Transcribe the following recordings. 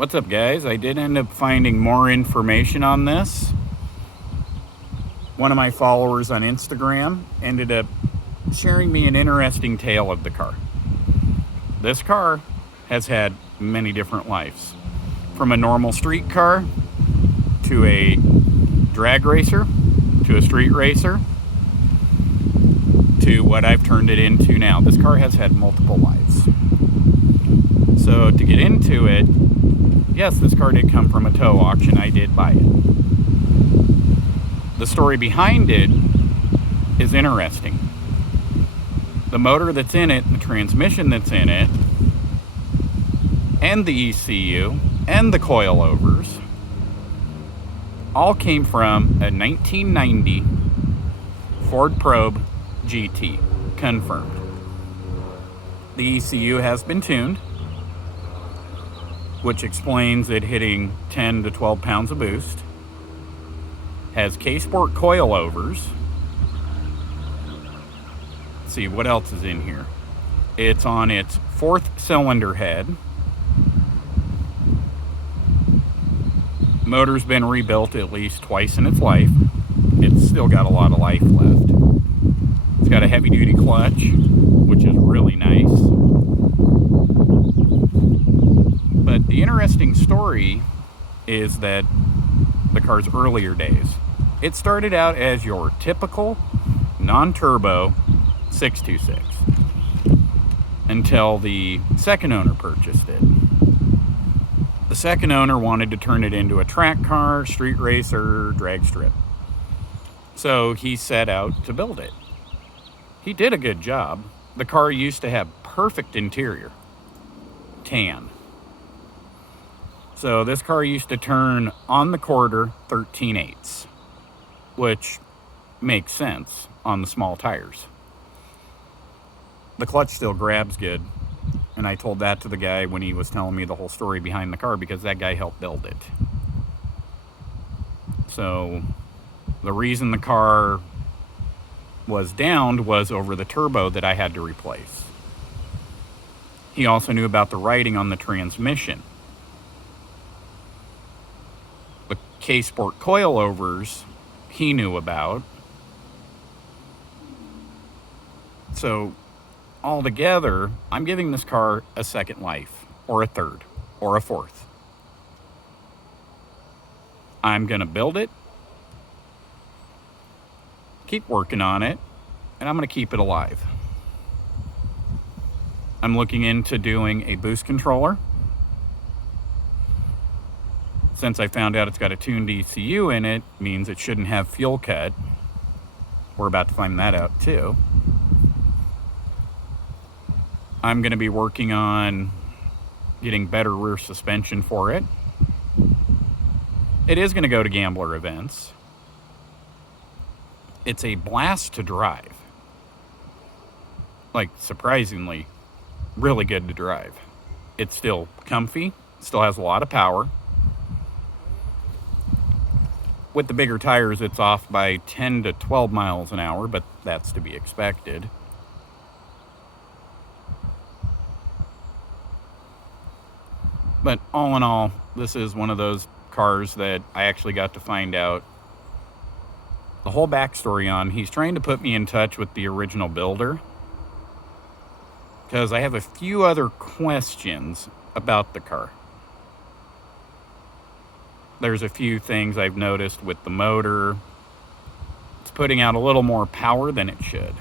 What's up, guys? I did end up finding more information on this. One of my followers on Instagram ended up sharing me an interesting tale of the car. This car has had many different lives, from a normal street car to a drag racer to a street racer to what I've turned it into now. This car has had multiple lives. So to get into it, yes, this car did come from a tow auction. I did buy it. The story behind it is interesting. The motor that's in it, the transmission that's in it, and the ECU, and the coilovers all came from a 1990 Ford Probe GT, confirmed. The ECU has been tuned, which explains it hitting 10 to 12 pounds of boost. Has K-Sport coilovers. Let's see, what else is in here? It's on its 4th cylinder head. Motor's been rebuilt at least twice in its life. It's still got a lot of life left. It's got a heavy-duty clutch, which is really nice. But the interesting story is that the car's earlier days. It started out as your typical non-turbo 626 until the second owner purchased it. The second owner wanted to turn it into a track car, street racer, drag strip. So he set out to build it. He did a good job. The car used to have perfect interior, tan. So this car used to turn on the quarter 13/8, which makes sense on the small tires. The clutch still grabs good, and I told that to the guy when he was telling me the whole story behind the car, because that guy helped build it. So the reason the car was downed was over the turbo that I had to replace. He also knew about the writing on the transmission. The K-Sport coilovers he knew about. So altogether, I'm giving this car a second life, or a third, or a fourth. I'm going to build it, keep working on it, and I'm going to keep it alive. I'm looking into doing a boost controller. Since I found out it's got a tuned ECU in it, means it shouldn't have fuel cut. We're about to find that out too. I'm going to be working on getting better rear suspension for it. It is going to go to gambler events. It's a blast to drive. Like, surprisingly, really good to drive. It's still comfy, still has a lot of power. With the bigger tires, it's off by 10 to 12 miles an hour, but that's to be expected. But all in all, this is one of those cars that I actually got to find out the whole backstory on. He's trying to put me in touch with the original builder, because I have a few other questions about the car. There's a few things I've noticed with the motor. It's putting out a little more power than it should.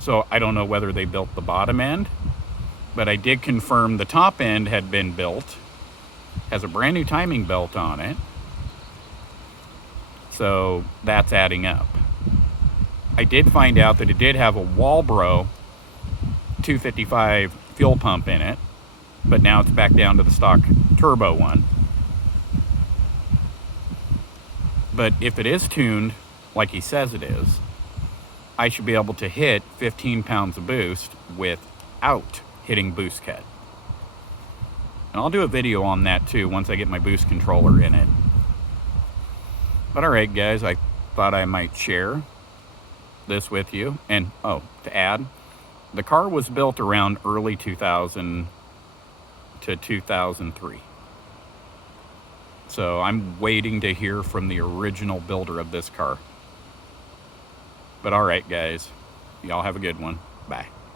So I don't know whether they built the bottom end, but I did confirm the top end had been built. Has a brand new timing belt on it. So that's adding up. I did find out that it did have a Walbro 255 fuel pump in it, but now it's back down to the stock turbo one. But if it is tuned like he says it is, I should be able to hit 15 pounds of boost without hitting boost cut. And I'll do a video on that too once I get my boost controller in it. But alright guys, I thought I might share this with you. And to add, the car was built around early 2000 to 2003. So I'm waiting to hear from the original builder of this car. But all right, guys, y'all have a good one. Bye.